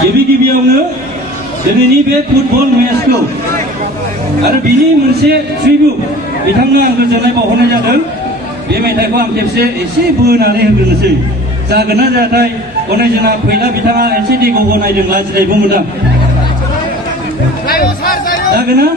गिबियावनो दिनैनि बे फुटबल मेचखौ आरो बिनि मोनसे ट्रिब्युट बिथांनो आं गोजोननाय बावहरनाय जादों। बे मेथाइखौ आं खेबसे एसे बोनानै होग्रोनोसै जागोन ना जायाथाय गनायजेना फैला बिथाङा एसे दैखौ गनायदों लाजिनायबो मोनदां जागोन ना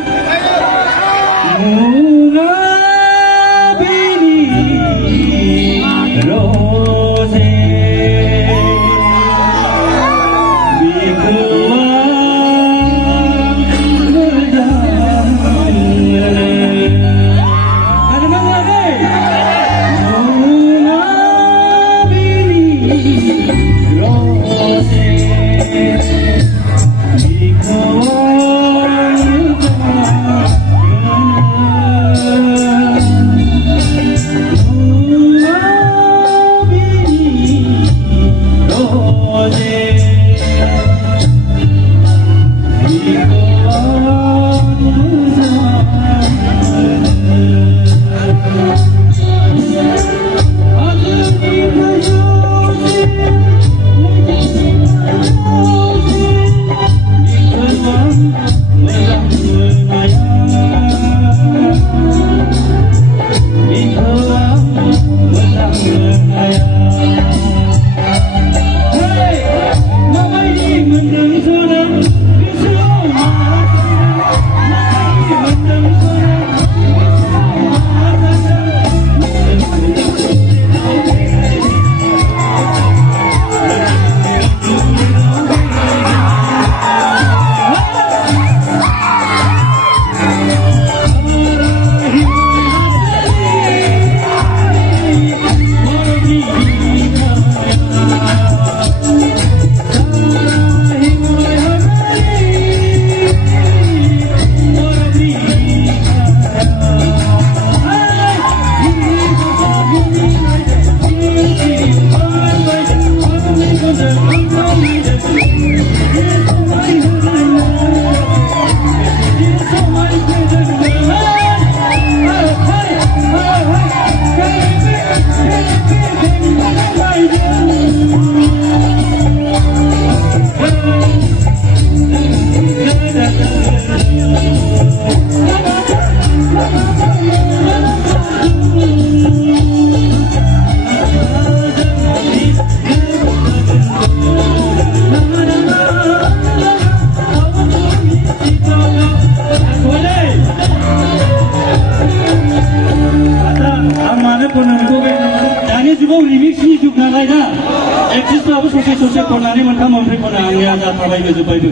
एक्ट्रेसफ्राबो ससे खननानै मोनथाम मोनब्रै खना आंनिया जाथारबाय होजोब्बायबो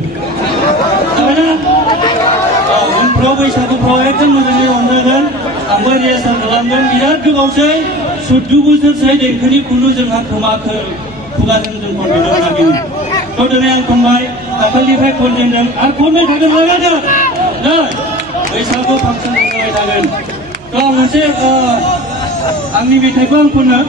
जाबायना उनफ्राव बैसागुफ्राव एकदम मोजाङै रंजागोन आंबो रिहार्सेल खालामगोन बिराद गोबावसै 14 बोसोरसै देंखोनि खुनु जोंहा खोमाखो खुगाजों जों खनफेरनो मोनाखैमोन थ' दिनै आं खनबाय दाखालिनिफ्राय खनजेनदों आरो खनबाय थागोन लागायदों नै बैसागु फांसन जाबाय थागोन थ' आं मोनसे आंनि मेथाइखौ आं खनो